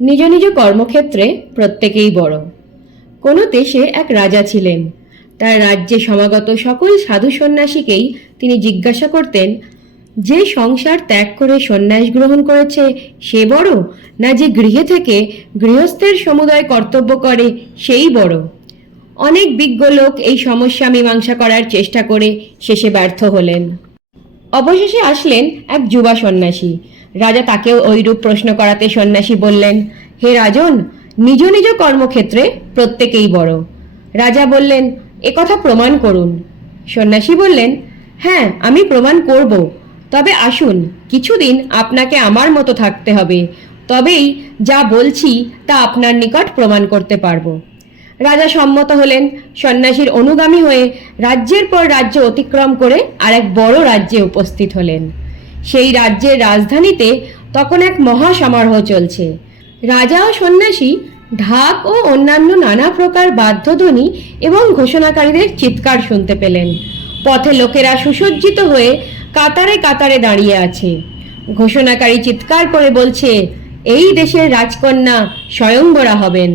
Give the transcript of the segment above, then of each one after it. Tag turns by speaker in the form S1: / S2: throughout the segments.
S1: নিজ নিজ কর্মক্ষেত্রে প্রত্যেকেই বড়। কোনো দেশে এক রাজা ছিলেন। তার রাজ্যে সমাগত সকল সাধু সন্ন্যাসীকেই তিনি জিজ্ঞাসা করতেন, যে সংসার ত্যাগ করে সন্ন্যাস গ্রহণ করেছে, সে বড়? না যে গৃহে থেকে গৃহস্থের সমুদায় কর্তব্য করে, সেই বড়? অনেক বিজ্ঞ লোক এই সমস্যা মীমাংসা করার চেষ্টা করে শেষে ব্যর্থ হলেন। অবশেষে আসলেন এক যুবা সন্ন্যাসী। রাজা তাকেও ওইরূপ প্রশ্ন করাতে সন্ন্যাসী বললেন, হে রাজন, নিজ নিজ কর্মক্ষেত্রে প্রত্যেকেই বড়। রাজা বললেন কথা প্রমাণ করুন। সন্ন্যাসী বললেন হ্যাঁ আমি প্রমাণ করব। তবে আসুন, কিছুদিন আপনাকে আমার মতো থাকতে হবে। তবেই যা বলছি তা আপনার নিকট প্রমাণ করতে পারব। রাজা সম্মত হলেন। সন্ন্যাসীর অনুগামী হয়ে রাজ্যের পর রাজ্য অতিক্রম করে আরেক বড় রাজ্যে উপস্থিত হলেন। সেই রাজ্যের রাজধানীতে তখন এক মহা সমারোহ চলছে। রাজা ও সন্ন্যাসী, ঢাক ও অন্যান্য নানা প্রকার বাদ্যধ্বনি এবং ঘোষণাকারীদের চিৎকার শুনতে পেলেন। পথে লোকেরা সুসজ্জিত হয়ে কাতারে কাতারে দাঁড়িয়ে আছে। ঘোষণাকারী চিৎকার করে বলছে, এই দেশের রাজকন্যা স্বয়ংবরা হবেন।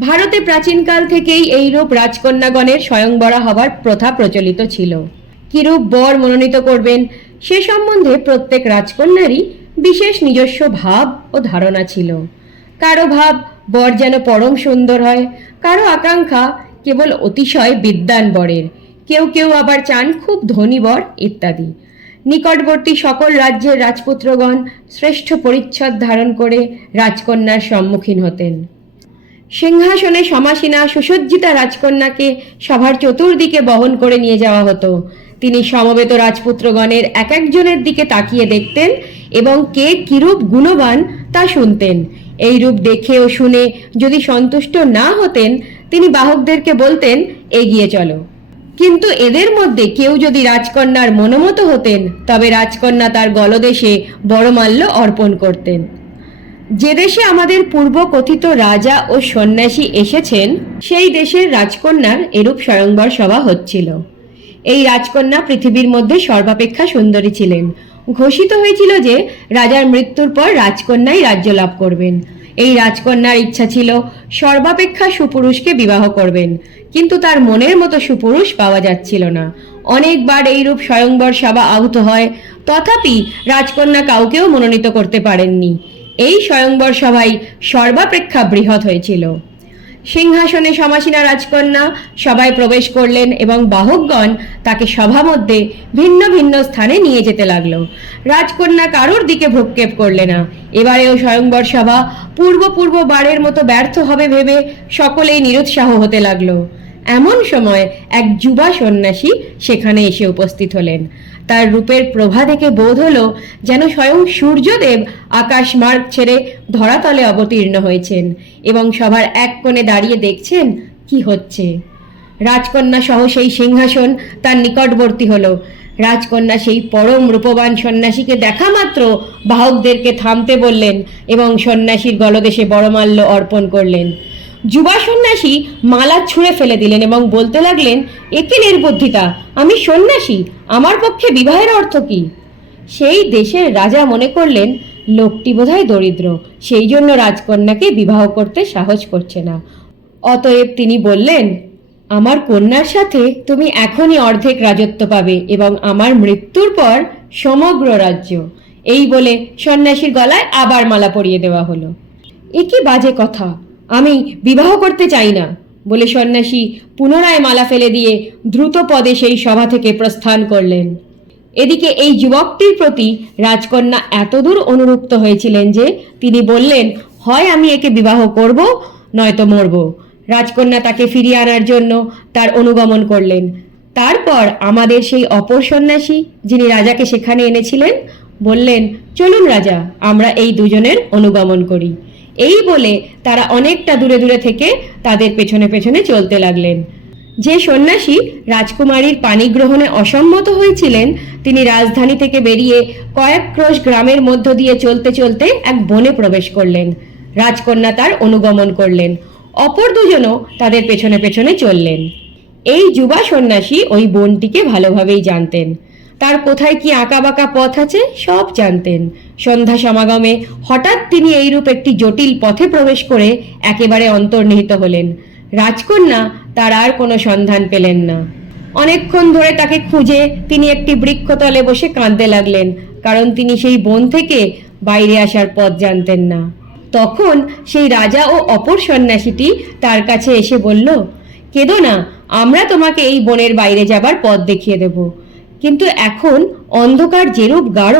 S1: ভারতে প্রাচীনকাল থেকেই এইরূপ রাজকন্যাগণের স্বয়ংবরা হবার প্রথা প্রচলিত ছিল। কিরূপ বর মনোনীত করবেন। সে সম্বন্ধে প্রত্যেক রাজকন্যারই বিশেষ নিজস্ব ভাব ও ধারণা ছিল। কারও ভাব বর যেন পরম সুন্দর হয়, কারও আকাঙ্ক্ষা কেবল অতিশয় বিদ্যান বরের। কেউ কেউ আবার চান খুব ধনী বর ইত্যাদি। নিকটবর্তী সকল রাজ্যের রাজপুত্রগণ শ্রেষ্ঠ পরিচ্ছদ ধারণ করে রাজকন্যার সম্মুখীন হতেন। সিংহাসনে সমাসীনা সুসজ্জিতা রাজকন্যাকে সভার চতুর্দিকে বহন করে নিয়ে যাওয়া হতো। তিনি সমবেত রাজপুত্রগণের এক একজনের দিকে তাকিয়ে দেখতেন এবং কে কিরূপ গুণবান তা শুনতেন। এই রূপ দেখে ও শুনে যদি সন্তুষ্ট না হতেন, তিনি বাহকদেরকে বলতেন, এগিয়ে চলো। কিন্তু এদের মধ্যে কেউ যদি রাজকন্যার মনোমত হতেন, তবে রাজকন্যা তার গলদেশে বড়মাল্য অর্পণ করতেন। যে দেশে আমাদের পূর্ব কথিত রাজা ও সন্ন্যাসী এসেছেন, সেই দেশের রাজকন্যার এরূপ স্বয়ংবর সভা হচ্ছিল। এই রাজকন্যা পৃথিবীর মধ্যে সর্বাপেক্ষা সুন্দরী ছিলেন। ঘোষিত হয়েছিল যে, রাজার মৃত্যুর পর রাজকন্যাই রাজ্য লাভ করবেন। এই রাজকন্যার ইচ্ছা ছিল, সর্বাপেক্ষা সুপুরুষকে বিবাহ করবেন। কিন্তু তার মনের মতো সুপুরুষ পাওয়া যাচ্ছিল না। অনেকবার এইরূপ স্বয়ংবর সভা আহত হয়, তথাপি রাজকন্যা কাউকেও মনোনীত করতে পারেননি। এই স্বয়ংবর সভাই সর্বাপেক্ষা বৃহৎ হয়েছিল। সিংহাসনে সমাসীনা রাজকন্যা সবাই প্রবেশ করলেন এবং বাহকগণ তাকে সভা মধ্যে ভিন্ন ভিন্ন স্থানে নিয়ে যেতে লাগল। রাজকন্যা কারোর দিকে ভ্রুক্ষেপ করলে না। এবারেও স্বয়ংবর সভা পূর্ব পূর্ব বারের মতো ব্যর্থ হবে ভেবে সকলেই নিরুৎসাহ হতে লাগল। এমন সময় এক যুবা সন্ন্যাসী সেখানে এসে উপস্থিত হলেন। তার রূপের প্রভা দেখে বোধ হলো যেন স্বয়ং সূর্যদেব আকাশ মার্গ ছেড়ে ধরাতলে অবতীর্ণ হয়েছেন এবং সবার এক কোণে দাঁড়িয়ে দেখছেন কি হচ্ছে। রাজকন্যা সহ সেই সিংহাসন তার নিকটবর্তী হলো। রাজকন্যা সেই পরম রূপবান সন্ন্যাসীকে দেখা মাত্র বাহকদেরকে থামতে বললেন এবং সন্ন্যাসীর গলদেশে বড়মাল্য অর্পণ করলেন। যুবা সন্ন্যাসী মালা ছুঁড়ে ফেলে দিলেন এবং বলতে লাগলেন, একে নির্বুদ্ধিতা, আমি সন্ন্যাসী, আমার পক্ষে বিবাহের অর্থ কি? সেই দেশের রাজা মনে করলেন, লোকটি বোধহয় দরিদ্র, সেই জন্য রাজকন্যাকে বিবাহ করতে সাহস করছে না। অতএব তিনি বললেন, আমার কন্যার সাথে তুমি এখনই অর্ধেক রাজত্ব পাবে এবং আমার মৃত্যুর পর সমগ্র রাজ্য। এই বলে সন্ন্যাসীর গলায় আবার মালা পরিয়ে দেওয়া হলো। এ বাজে কথা! আমি বিবাহ করতে চাই না, বলে সন্ন্যাসী পুনরায় মালা ফেলে দিয়ে দ্রুত পদে সেই সভা থেকে প্রস্থান করলেন। এদিকে এই যুবকটির প্রতি রাজকন্যা এতদূর অনুরুক্ত হয়েছিলেন যে তিনি বললেন, হয় আমি একে বিবাহ করব, নয়তো মরব। রাজকন্যা তাকে ফিরিয়ে আনার জন্য তার অনুগমন করলেন। তারপর আমাদের সেই অপর সন্ন্যাসী, যিনি রাজাকে সেখানে এনেছিলেন, বললেন, চলুন রাজা, আমরা এই দুজনের অনুগমন করি। এই বলে তারা অনেকটা দূরে দূরে থেকে তাদের পেছনে পেছনে চলতে লাগলেন। যে সন্ন্যাসী রাজকুমারীর পানি গ্রহণে অসম্মত হয়েছিলেন, তিনি রাজধানী থেকে বেরিয়ে কয়েক ক্রোশ গ্রামের মধ্য দিয়ে চলতে চলতে এক বনে প্রবেশ করলেন। রাজকন্যা তার অনুগমন করলেন। অপর দুজনও তাদের পেছনে পেছনে চললেন। এই যুবা সন্ন্যাসী ওই বনটিকে ভালোভাবেই জানতেন। তার কোথায় কি আঁকা বাঁকা পথ আছে সব জানতেন। সন্ধ্যা সমাগমে হঠাৎ তিনি এইরূপ একটি জটিল পথে প্রবেশ করে একেবারে অন্তর্নিহিত হলেন। রাজকন্যা তার আর কোনো সন্ধান পেলেন না। অনেকক্ষণ ধরে তাকে খুঁজে তিনি একটি বৃক্ষতলে বসে কাঁদতে লাগলেন, কারণ তিনি সেই বন থেকে বাইরে আসার পথ জানতেন না। তখন সেই রাজা ও অপর সন্ন্যাসীটি তার কাছে এসে বলল, কেঁদো না, আমরা তোমাকে এই বনের বাইরে যাবার পথ দেখিয়ে দেব। কিন্তু এখন অন্ধকার যেরূপ গাঢ়,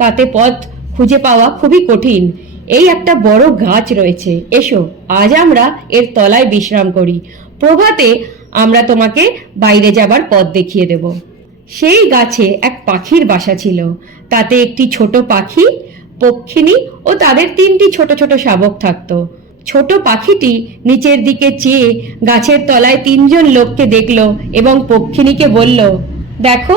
S1: তাতে পথ খুঁজে পাওয়া খুবই কঠিন। এই একটা বড় গাছ রয়েছে। এসো, আজ আমরা এর তলায় বিশ্রাম করি। প্রভাতে আমরা তোমাকে বাইরে যাবার পথ দেখিয়ে দেব। সেই গাছে এক পাখির বাসা ছিল। তাতে একটি ছোট পাখি পক্ষিনী ও তাদের তিনটি ছোট ছোট শাবক থাকতো। ছোট পাখিটি নিচের দিকে চেয়ে গাছের তলায় তিনজন লোককে দেখল এবং পক্ষিনীকে বলল, দেখো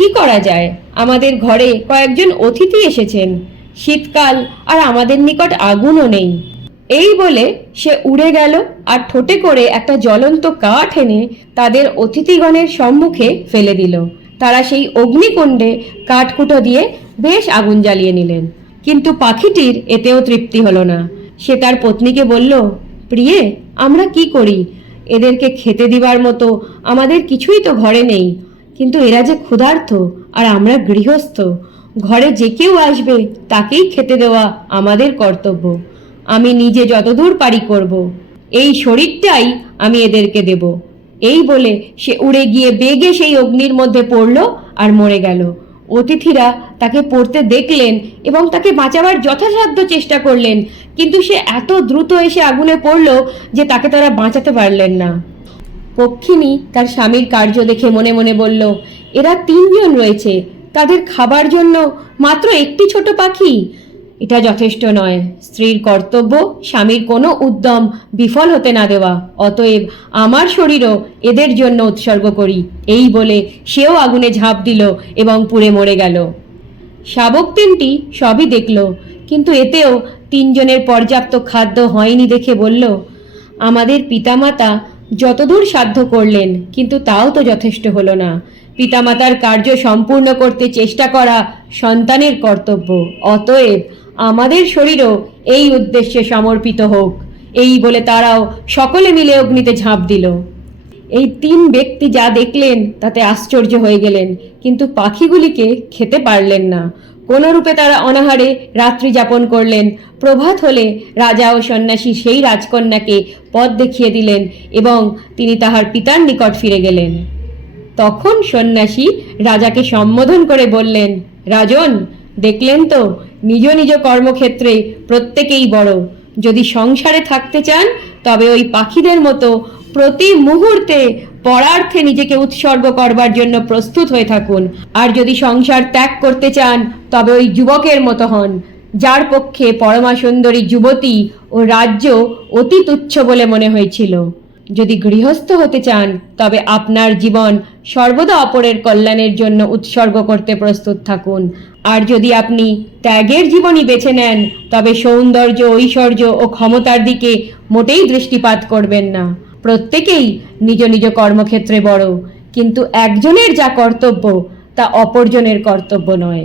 S1: কি করা যায়? আমাদের ঘরে কয়েকজন অতিথি এসেছেন। শীতকাল আর আমাদের নিকট আগুনও নেই। এই বলে সে উড়ে গেল আর ঠোঁটে করে একটা জ্বলন্ত কাঠ এনে তাদের অতিথিগণের সম্মুখে ফেলে দিল। তারা সেই অগ্নিকুণ্ডে কাঠকুটো দিয়ে বেশ আগুন জ্বালিয়ে নিলেন। কিন্তু পাখিটির এতেও তৃপ্তি হলো না। সে তার পত্নীকে বলল, প্রিয়ে, আমরা কি করি? এদেরকে খেতে দিবার মতো আমাদের কিছুই তো ঘরে নেই। কিন্তু এরা যে ক্ষুধার্ত আর আমরা গৃহস্থ, ঘরে যে কেউ আসবে তাকেই খেতে দেওয়া আমাদের কর্তব্য। আমি নিজে যতদূর পারি করব। এই শরীরটাই আমি এদেরকে দেব। এই বলে সে উড়ে গিয়ে বেগে সেই অগ্নির মধ্যে পড়ল আর মরে গেল। অতিথিরা তাকে পড়তে দেখলেন এবং তাকে বাঁচাবার যথাসাধ্য চেষ্টা করলেন, কিন্তু সে এত দ্রুত এসে আগুনে পড়ল যে তাকে তারা বাঁচাতে পারলেন না। পক্ষিনী তার স্বামীর কার্য দেখে মনে মনে বলল, এরা তিনজন রয়েছে, তাদের খাবার জন্য মাত্র একটি ছোট পাখি? এটা যথেষ্ট নয়। স্ত্রীর কর্তব্য স্বামীর কোনো উদ্যম বিফল হতে না দেওয়া। অতএব আমার শরীরও এদের জন্য উৎসর্গ করি। এই বলে সেও আগুনে ঝাঁপ দিল এবং পুড়ে মরে গেল। শাবক তিনটি সবই দেখল, কিন্তু এতেও তিনজনের পর্যাপ্ত খাদ্য হয়নি দেখে বলল, আমাদের পিতামাতা যতদূর সাধ্য করলেন, কিন্তু তাও তো যথেষ্ট হলো না। পিতামাতার কার্য সম্পূর্ণ করতে চেষ্টা করা সন্তানের কর্তব্য, অতএব আমাদের শরীরও এই উদ্দেশ্যে সমর্পিত হোক, এই বলে তারাও সকলে মিলে অগ্নিতে ঝাঁপ দিল। এই তিন ব্যক্তি যা দেখলেন, তাতে আশ্চর্য হয়ে গেলেন, কিন্তু পাখিগুলিকে খেতে পারলেন না। কোনো রূপে তারা অনাহারে রাত্রি যাপন করলেন। প্রভাত হলে রাজা ও সন্ন্যাসী সেই রাজকন্যাকে পথ দেখিয়ে দিলেন এবং তিনি তাহার পিতার নিকট ফিরে গেলেন। তখন সন্ন্যাসী রাজাকে সম্বোধন করে বললেন, রাজন, দেখলেন তো, নিজ নিজ কর্মক্ষেত্রে প্রত্যেকেই বড়। যদি সংসারে থাকতে চান, তবে ওই পাখিদের মতো প্রতি মুহূর্তে পরার্থে নিজেকে উৎসর্গ করবার জন্য প্রস্তুত হয়ে থাকুন। আর যদি সংসার ত্যাগ করতে চান, তবে ওই যুবকের মতো হন, যার পক্ষে পরমা সুন্দরী যুবতী ও রাজ্য অতি তুচ্ছ বলে মনে হয়েছিল। যদি গৃহস্থ হতে চান, তবে আপনার জীবন সর্বদা অপরের কল্যাণের জন্য উৎসর্গ করতে প্রস্তুত থাকুন। আর যদি আপনি ত্যাগের জীবনই বেছে নেন, তবে সৌন্দর্য, ঐশ্বর্য ও ক্ষমতার দিকে মোটেই দৃষ্টিপাত করবেন না। প্রত্যেকেই নিজ নিজ কর্মক্ষেত্রে বড় কিন্তু একজনের যা কর্তব্য তা অপরজনের কর্তব্য নয়।